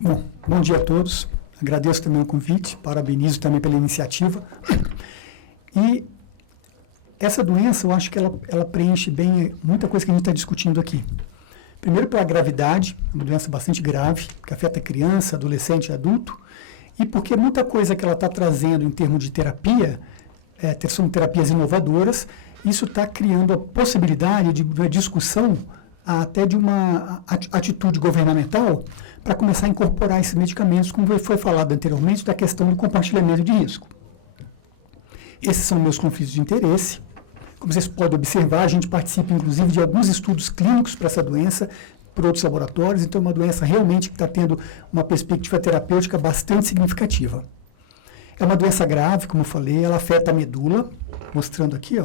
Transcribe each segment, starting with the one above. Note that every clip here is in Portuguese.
Bom dia a todos. Agradeço também o convite, parabenizo também pela iniciativa. E essa doença, eu acho que ela preenche bem muita coisa que a gente está discutindo aqui. Primeiro, pela gravidade, uma doença bastante grave, que afeta criança, adolescente e adulto, e porque muita coisa que ela está trazendo em termos de terapia, são terapias inovadoras, isso está criando a possibilidade de uma discussão, até de uma atitude governamental, para começar a incorporar esses medicamentos, como foi falado anteriormente, da questão do compartilhamento de risco. Esses são meus conflitos de interesse. Como vocês podem observar, a gente participa, inclusive, de alguns estudos clínicos para essa doença, por outros laboratórios, então é uma doença realmente que está tendo uma perspectiva terapêutica bastante significativa. É uma doença grave, como eu falei, ela afeta a medula, mostrando aqui,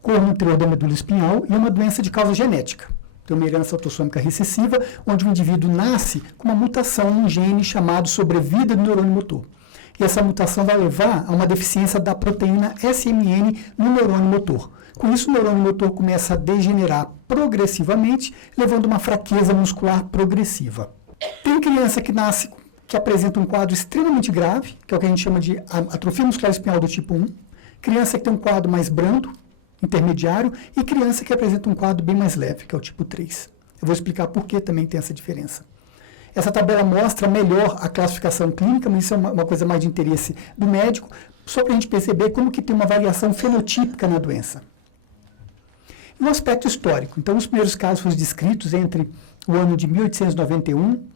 corno anterior da medula espinhal, e é uma doença de causa genética. Tem uma herança autossômica recessiva, onde o indivíduo nasce com uma mutação num gene chamado sobrevida do neurônio motor. E essa mutação vai levar a uma deficiência da proteína SMN no neurônio motor. Com isso, o neurônio motor começa a degenerar progressivamente, levando a uma fraqueza muscular progressiva. Tem criança que nasce, que apresenta um quadro extremamente grave, que é o que a gente chama de atrofia muscular espinhal do tipo 1. Criança que tem um quadro mais brando, intermediário, e criança que apresenta um quadro bem mais leve, que é o tipo 3. Eu vou explicar por que também tem essa diferença. Essa tabela mostra melhor a classificação clínica, mas isso é uma coisa mais de interesse do médico, só para a gente perceber como que tem uma variação fenotípica na doença. E um aspecto histórico. Então, os primeiros casos foram descritos entre o ano de 1891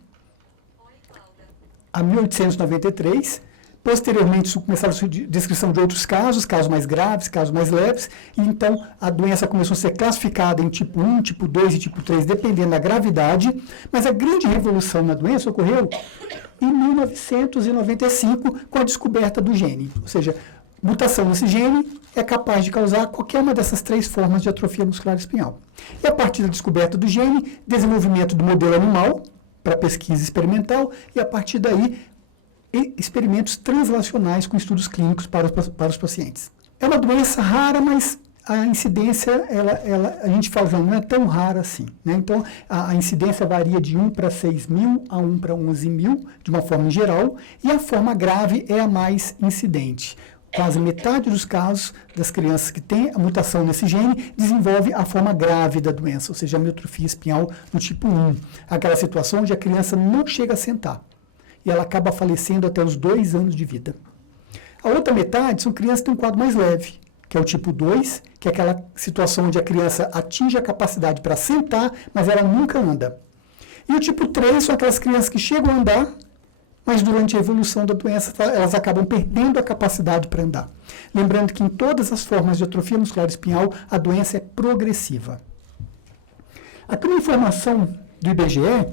a 1893, posteriormente, começaram a descrição de outros casos mais graves, casos mais leves, e então a doença começou a ser classificada em tipo 1, tipo 2 e tipo 3, dependendo da gravidade, mas a grande revolução na doença ocorreu em 1995, com a descoberta do gene, ou seja, mutação nesse gene é capaz de causar qualquer uma dessas três formas de atrofia muscular espinhal. E a partir da descoberta do gene, desenvolvimento do modelo animal, para pesquisa experimental, e a partir daí, experimentos translacionais com estudos clínicos para os pacientes. É uma doença rara, mas a incidência, a gente fala, não é tão rara assim. Né? Então, a incidência varia de 1 para 6 mil a 1 para 11 mil, de uma forma geral, e a forma grave é a mais incidente. Quase metade dos casos das crianças que têm a mutação nesse gene desenvolve a forma grave da doença, ou seja, a amilotrofia espinhal do tipo 1. Aquela situação onde a criança não chega a sentar e ela acaba falecendo até os 2 anos de vida. A outra metade são crianças que têm um quadro mais leve, que é o tipo 2, que é aquela situação onde a criança atinge a capacidade para sentar, mas ela nunca anda. E o tipo 3 são aquelas crianças que chegam a andar, mas durante a evolução da doença elas acabam perdendo a capacidade para andar. Lembrando que em todas as formas de atrofia muscular espinhal, a doença é progressiva. Aqui uma informação do IBGE,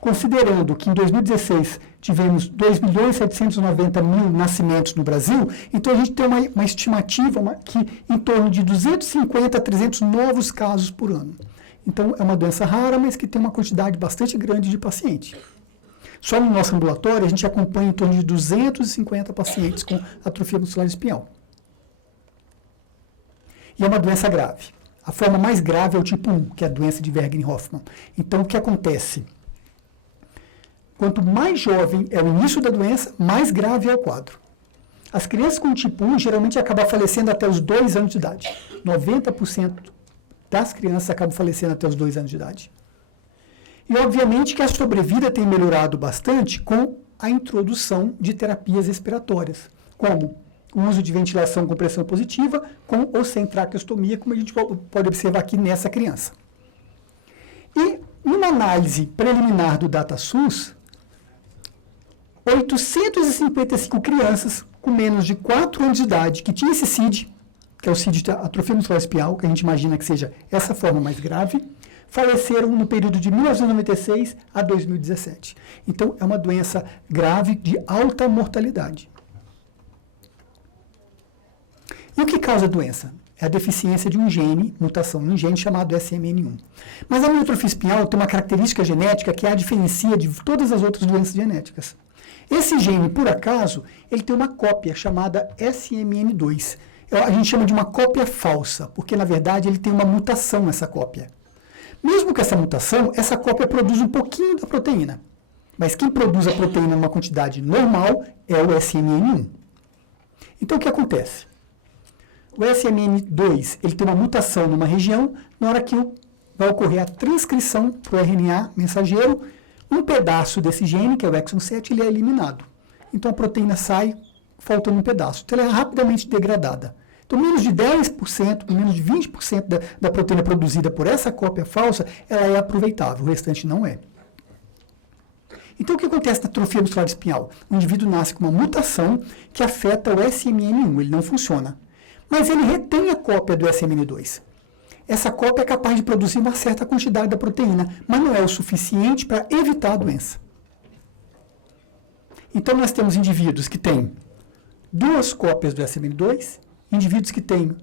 considerando que em 2016 tivemos 2.790.000 nascimentos no Brasil, então a gente tem uma estimativa que em torno de 250 a 300 novos casos por ano. Então é uma doença rara, mas que tem uma quantidade bastante grande de pacientes. Só no nosso ambulatório a gente acompanha em torno de 250 pacientes com atrofia muscular espinhal. E é uma doença grave. A forma mais grave é o tipo 1, que é a doença de Wegener-Hoffmann. Então o que acontece? Quanto mais jovem é o início da doença, mais grave é o quadro. As crianças com tipo 1 geralmente acabam falecendo até os 2 anos de idade. 90% das crianças acabam falecendo até os 2 anos de idade. E, obviamente, que a sobrevida tem melhorado bastante com a introdução de terapias respiratórias, como o uso de ventilação com pressão positiva, com ou sem traqueostomia, como a gente pode observar aqui nessa criança. E, numa análise preliminar do DataSUS, 855 crianças com menos de 4 anos de idade que tinham esse CID, que é o CID de atrofia muscular espinhal, que a gente imagina que seja essa forma mais grave, faleceram no período de 1996 a 2017. Então, é uma doença grave de alta mortalidade. E o que causa a doença? É a deficiência de um gene, mutação em um gene chamado SMN1. Mas a amilotrofia espinhal tem uma característica genética que a diferencia de todas as outras doenças genéticas. Esse gene, por acaso, ele tem uma cópia chamada SMN2. A gente chama de uma cópia falsa, porque, na verdade, ele tem uma mutação nessa cópia. Mesmo com essa mutação, essa cópia produz um pouquinho da proteína. Mas quem produz a proteína numa quantidade normal é o SMN1. Então, o que acontece? O SMN2 ele tem uma mutação numa região, na hora que vai ocorrer a transcrição para o RNA mensageiro, um pedaço desse gene, que é o exon 7, ele é eliminado. Então, a proteína sai faltando um pedaço. Então, ela é rapidamente degradada. Então, menos de 10%, menos de 20% da proteína produzida por essa cópia falsa, ela é aproveitável, o restante não é. Então, o que acontece na atrofia muscular espinhal? O indivíduo nasce com uma mutação que afeta o SMN1, ele não funciona. Mas ele retém a cópia do SMN2. Essa cópia é capaz de produzir uma certa quantidade da proteína, mas não é o suficiente para evitar a doença. Então, nós temos indivíduos que têm 2 cópias do SMN2, indivíduos que têm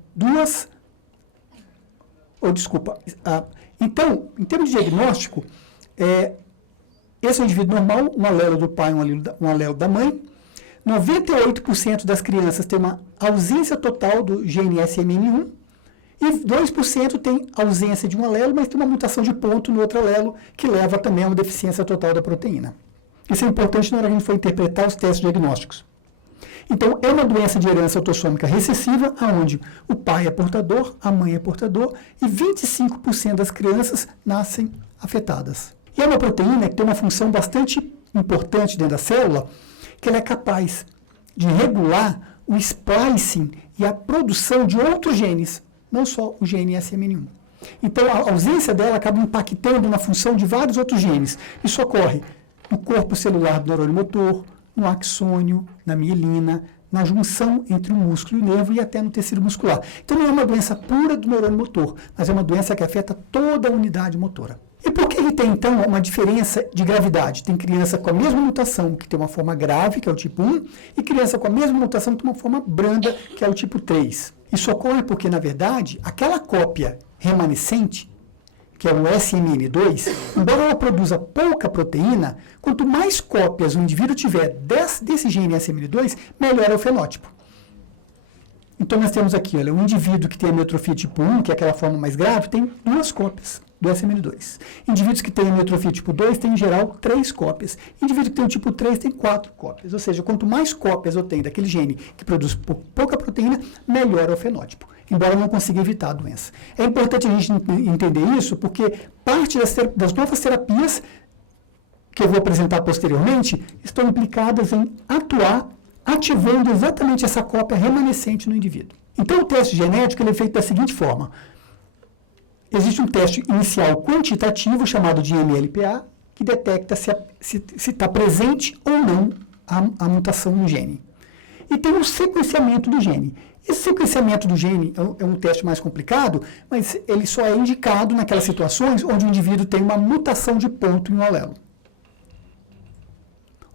então, em termos de diagnóstico, esse é um indivíduo normal, um alelo do pai, um alelo da mãe. 98% das crianças têm uma ausência total do gene SMN1 e 2% tem ausência de um alelo, mas tem uma mutação de ponto no outro alelo que leva também a uma deficiência total da proteína. Isso é importante na hora que a gente for interpretar os testes diagnósticos. Então, é uma doença de herança autossômica recessiva, onde o pai é portador, a mãe é portador, e 25% das crianças nascem afetadas. E é uma proteína que tem uma função bastante importante dentro da célula, que ela é capaz de regular o splicing e a produção de outros genes, não só o gene SMN1. Então, a ausência dela acaba impactando na função de vários outros genes. Isso ocorre no corpo celular do neurônio motor, no axônio, na mielina, na junção entre o músculo e o nervo e até no tecido muscular. Então, não é uma doença pura do neurônio motor, mas é uma doença que afeta toda a unidade motora. E por que ele tem, então, uma diferença de gravidade? Tem criança com a mesma mutação, que tem uma forma grave, que é o tipo 1, e criança com a mesma mutação, que tem uma forma branda, que é o tipo 3. Isso ocorre porque, na verdade, aquela cópia remanescente, que é o SMN2, embora ela produza pouca proteína, quanto mais cópias o indivíduo tiver desse gene SMN2, melhor é o fenótipo. Então, nós temos aqui, olha, um indivíduo que tem amiotrofia tipo 1, que é aquela forma mais grave, tem 2 cópias do SMN2. Indivíduos que têm amiotrofia tipo 2 têm, em geral, 3 cópias. Indivíduo que tem o tipo 3 tem 4 cópias. Ou seja, quanto mais cópias eu tenho daquele gene que produz pouca proteína, melhor é o fenótipo, embora eu não consiga evitar a doença. É importante a gente entender isso, porque parte das novas terapias que eu vou apresentar posteriormente estão implicadas em atuar ativando exatamente essa cópia remanescente no indivíduo. Então, o teste genético ele é feito da seguinte forma. Existe um teste inicial quantitativo, chamado de MLPA, que detecta se está presente ou não a mutação no gene. E tem um sequenciamento do gene. Esse sequenciamento do gene é um teste mais complicado, mas ele só é indicado naquelas situações onde o indivíduo tem uma mutação de ponto em um alelo.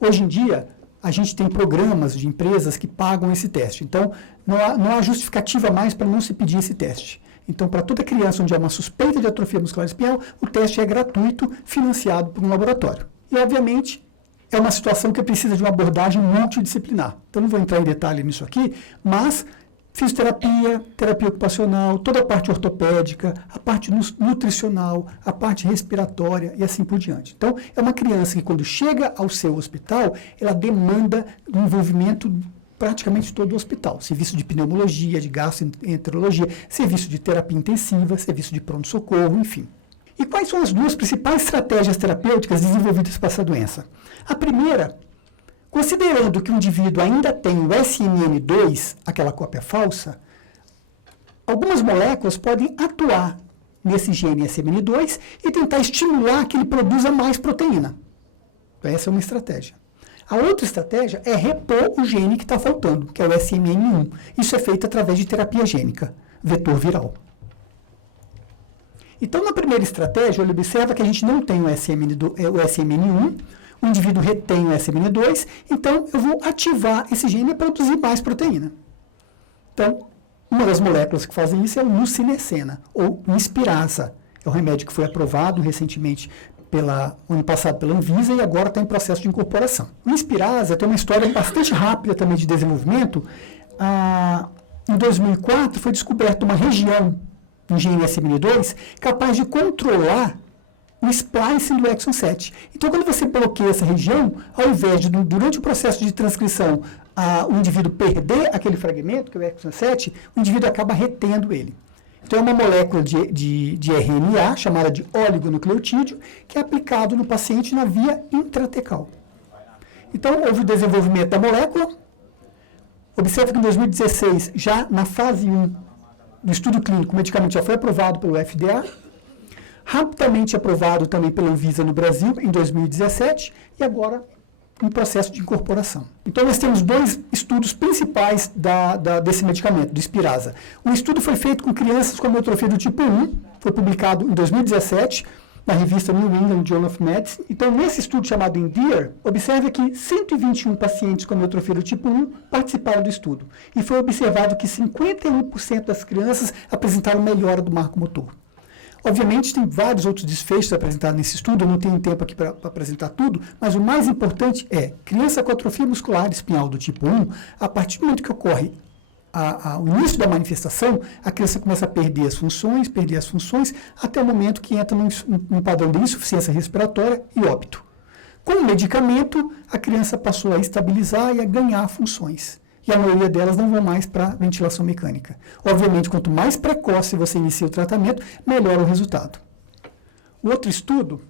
Hoje em dia, a gente tem programas de empresas que pagam esse teste. Então, não há justificativa mais para não se pedir esse teste. Então, para toda criança onde há uma suspeita de atrofia muscular espinhal, o teste é gratuito, financiado por um laboratório. E, obviamente, é uma situação que precisa de uma abordagem multidisciplinar. Então, não vou entrar em detalhe nisso aqui, mas fisioterapia, terapia ocupacional, toda a parte ortopédica, a parte nutricional, a parte respiratória e assim por diante. Então, é uma criança que, quando chega ao seu hospital, ela demanda um envolvimento praticamente todo o hospital. Serviço de pneumologia, de gastroenterologia, serviço de terapia intensiva, serviço de pronto-socorro, enfim. E quais são as 2 principais estratégias terapêuticas desenvolvidas para essa doença? A primeira, considerando que o indivíduo ainda tem o SMN2, aquela cópia falsa, algumas moléculas podem atuar nesse gene SMN2 e tentar estimular que ele produza mais proteína. Então, essa é uma estratégia. A outra estratégia é repor o gene que está faltando, que é o SMN1. Isso é feito através de terapia gênica, vetor viral. Então, na primeira estratégia, ele observa que a gente não tem o SMN1, o indivíduo retém o SMN2, então eu vou ativar esse gene e produzir mais proteína. Então, uma das moléculas que fazem isso é o nusinercena, ou Inspirasa. É um remédio que foi aprovado recentemente ano passado pela Anvisa e agora está em processo de incorporação. O Inspirasa tem uma história bastante rápida também de desenvolvimento. Em 2004 foi descoberta uma região um gene SMN2 capaz de controlar o splicing do exon 7. Então, quando você bloqueia essa região, ao invés de, durante o processo de transcrição, o indivíduo perder aquele fragmento, que é o exon 7, o indivíduo acaba retendo ele. Então, é uma molécula de RNA, chamada de oligonucleotídeo, que é aplicado no paciente na via intratecal. Então, houve o desenvolvimento da molécula. Observe que em 2016, já na fase 1 do estudo clínico, o medicamento já foi aprovado pelo FDA, rapidamente aprovado também pela Anvisa no Brasil, em 2017, e agora em processo de incorporação. Então, nós temos dois estudos principais desse medicamento, do Spinraza. Um estudo foi feito com crianças com amiotrofia do tipo 1, foi publicado em 2017, na revista New England Journal of Medicine. Então, nesse estudo chamado ENDEAR, observe que 121 pacientes com amiotrofia do tipo 1 participaram do estudo. E foi observado que 51% das crianças apresentaram melhora do marco motor. Obviamente, tem vários outros desfechos apresentados nesse estudo, eu não tenho tempo aqui para apresentar tudo, mas o mais importante é, criança com atrofia muscular espinhal do tipo 1, a partir do momento que ocorre o início da manifestação, a criança começa a perder as funções, até o momento que entra num padrão de insuficiência respiratória e óbito. Com o medicamento, a criança passou a estabilizar e a ganhar funções. E a maioria delas não vão mais para ventilação mecânica. Obviamente, quanto mais precoce você inicia o tratamento, melhor o resultado. O outro estudo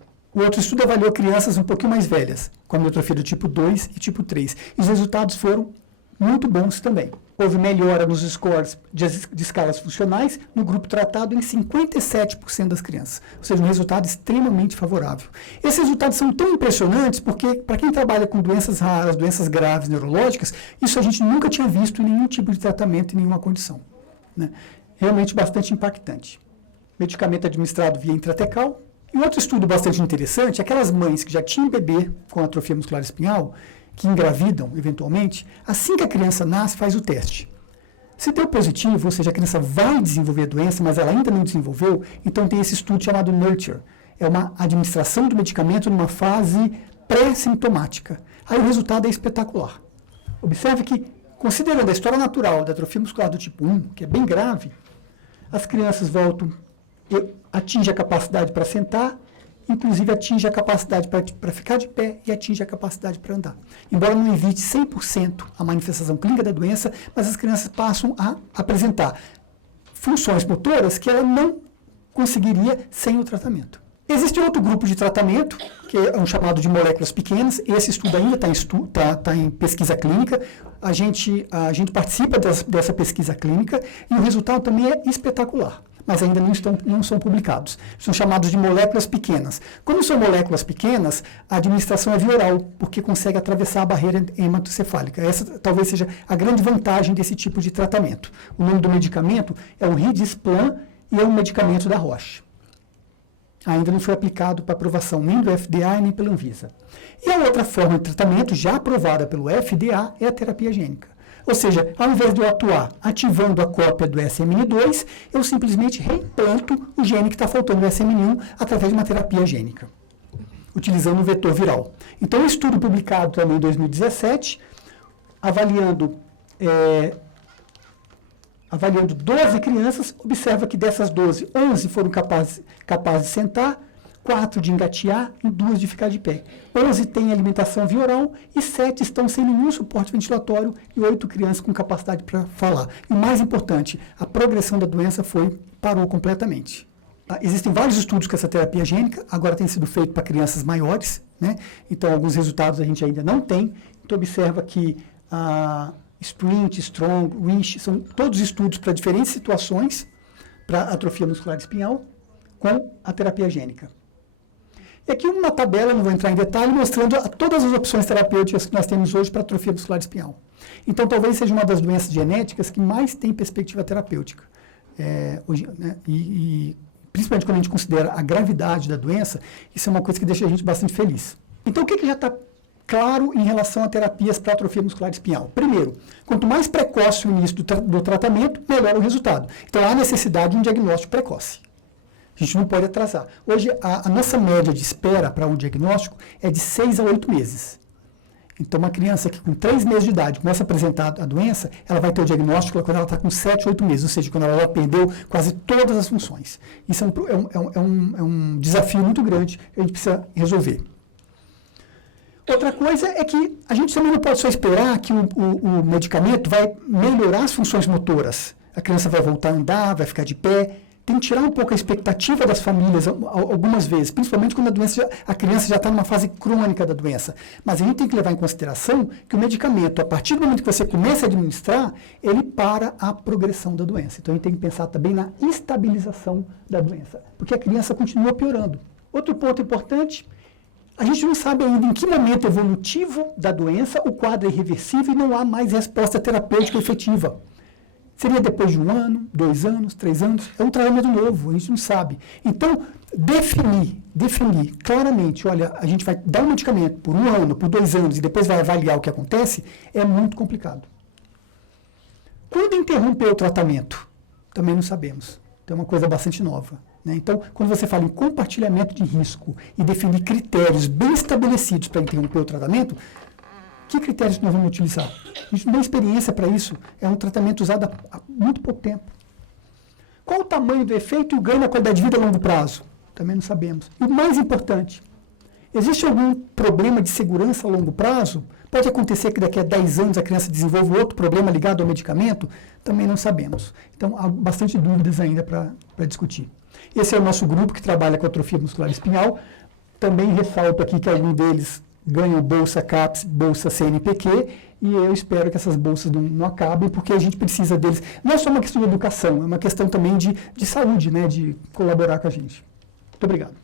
avaliou crianças um pouquinho mais velhas, com amiotrofia do tipo 2 e tipo 3. E os resultados foram muito bons também. Houve melhora nos scores de escalas funcionais no grupo tratado em 57% das crianças. Ou seja, um resultado extremamente favorável. Esses resultados são tão impressionantes porque, para quem trabalha com doenças raras, doenças graves neurológicas, isso a gente nunca tinha visto em nenhum tipo de tratamento, em nenhuma condição. Né? Realmente bastante impactante. Medicamento administrado via intratecal. E outro estudo bastante interessante, aquelas mães que já tinham bebê com atrofia muscular espinhal, que engravidam, eventualmente, assim que a criança nasce, faz o teste. Se deu positivo, ou seja, a criança vai desenvolver a doença, mas ela ainda não desenvolveu, então tem esse estudo chamado NURTURE. É uma administração do medicamento numa fase pré-sintomática. Aí o resultado é espetacular. Observe que, considerando a história natural da atrofia muscular do tipo 1, que é bem grave, as crianças voltam, atingem a capacidade para sentar, inclusive atinge a capacidade para ficar de pé e atinge a capacidade para andar. Embora não evite 100% a manifestação clínica da doença, mas as crianças passam a apresentar funções motoras que ela não conseguiria sem o tratamento. Existe outro grupo de tratamento, que é um chamado de moléculas pequenas. Esse estudo ainda está em pesquisa clínica. A gente participa dessa pesquisa clínica e o resultado também é espetacular, mas ainda não são publicados. São chamados de moléculas pequenas. Como são moléculas pequenas, a administração é via oral, porque consegue atravessar a barreira hematocefálica. Essa talvez seja a grande vantagem desse tipo de tratamento. O nome do medicamento é o Ridisplan e é um medicamento da Roche. Ainda não foi aplicado para aprovação nem do FDA nem pela Anvisa. E a outra forma de tratamento, já aprovada pelo FDA, é a terapia gênica. Ou seja, ao invés de eu atuar ativando a cópia do SMN2, eu simplesmente reimplanto o gene que está faltando no SMN1 através de uma terapia gênica, utilizando um vetor viral. Então, um estudo publicado também em 2017, avaliando 12 crianças, observa que dessas 12, 11 foram capazes de sentar, 4 de engatear e 2 de ficar de pé. 11 têm alimentação via oral e 7 estão sem nenhum suporte ventilatório e 8 crianças com capacidade para falar. E o mais importante, a progressão da doença parou completamente. Existem vários estudos com essa terapia gênica, agora tem sido feito para crianças maiores, né? Então alguns resultados a gente ainda não tem. Então observa que SPRINT, STRONG, WISH, são todos estudos para diferentes situações, para atrofia muscular espinhal, com a terapia gênica. E aqui uma tabela, não vou entrar em detalhe, mostrando todas as opções terapêuticas que nós temos hoje para atrofia muscular espinhal. Então, talvez seja uma das doenças genéticas que mais tem perspectiva terapêutica. Hoje, né? E principalmente quando a gente considera a gravidade da doença, isso é uma coisa que deixa a gente bastante feliz. Então, o que já está claro em relação a terapias para atrofia muscular espinhal? Primeiro, quanto mais precoce o início do tratamento, melhor o resultado. Então, há necessidade de um diagnóstico precoce. A gente não pode atrasar. Hoje, a nossa média de espera para um diagnóstico é de 6 a 8 meses. Então, uma criança que com 3 meses de idade começa a apresentar a doença, ela vai ter o diagnóstico quando ela está com 7, 8 meses, ou seja, quando ela perdeu quase todas as funções. Isso é um desafio muito grande que a gente precisa resolver. Outra coisa é que a gente também não pode só esperar que o medicamento vai melhorar as funções motoras. A criança vai voltar a andar, vai ficar de pé. Tem que tirar um pouco a expectativa das famílias algumas vezes, principalmente quando a criança já está numa fase crônica da doença. Mas a gente tem que levar em consideração que o medicamento, a partir do momento que você começa a administrar, ele para a progressão da doença. Então a gente tem que pensar também na estabilização da doença, porque a criança continua piorando. Outro ponto importante, a gente não sabe ainda em que momento evolutivo da doença o quadro é irreversível e não há mais resposta terapêutica efetiva. Seria depois de 1 ano, 2 anos, 3 anos? É um tratamento novo, a gente não sabe. Então, definir claramente, olha, a gente vai dar um medicamento por 1 ano, por 2 anos, e depois vai avaliar o que acontece, é muito complicado. Quando interromper o tratamento? Também não sabemos. Então, é uma coisa bastante nova. Né? Então, quando você fala em compartilhamento de risco e definir critérios bem estabelecidos para interromper o tratamento, que critérios nós vamos utilizar? A gente não tem experiência para isso. É um tratamento usado há muito pouco tempo. Qual o tamanho do efeito e o ganho na qualidade de vida a longo prazo? Também não sabemos. E o mais importante, existe algum problema de segurança a longo prazo? Pode acontecer que daqui a 10 anos a criança desenvolva outro problema ligado ao medicamento? Também não sabemos. Então, há bastante dúvidas ainda para discutir. Esse é o nosso grupo que trabalha com atrofia muscular espinhal. Também ressalto aqui que algum deles ganham bolsa CAPES, bolsa CNPq, e eu espero que essas bolsas não acabem, porque a gente precisa deles. Não é só uma questão de educação, é uma questão também de saúde, né, de colaborar com a gente. Muito obrigado.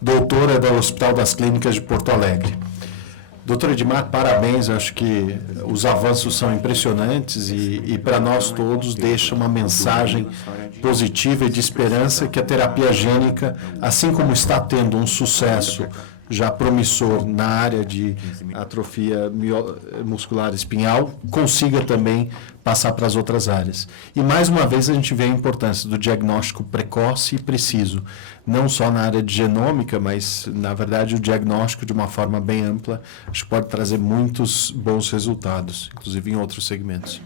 Doutora do Hospital das Clínicas de Porto Alegre. Doutor Edmar, parabéns, acho que os avanços são impressionantes e para nós todos deixa uma mensagem positiva e de esperança que a terapia gênica, assim como está tendo um sucesso já promissor na área de atrofia muscular espinhal, consiga também passar para as outras áreas. E mais uma vez a gente vê a importância do diagnóstico precoce e preciso, não só na área de genômica, mas na verdade o diagnóstico de uma forma bem ampla, acho que pode trazer muitos bons resultados, inclusive em outros segmentos.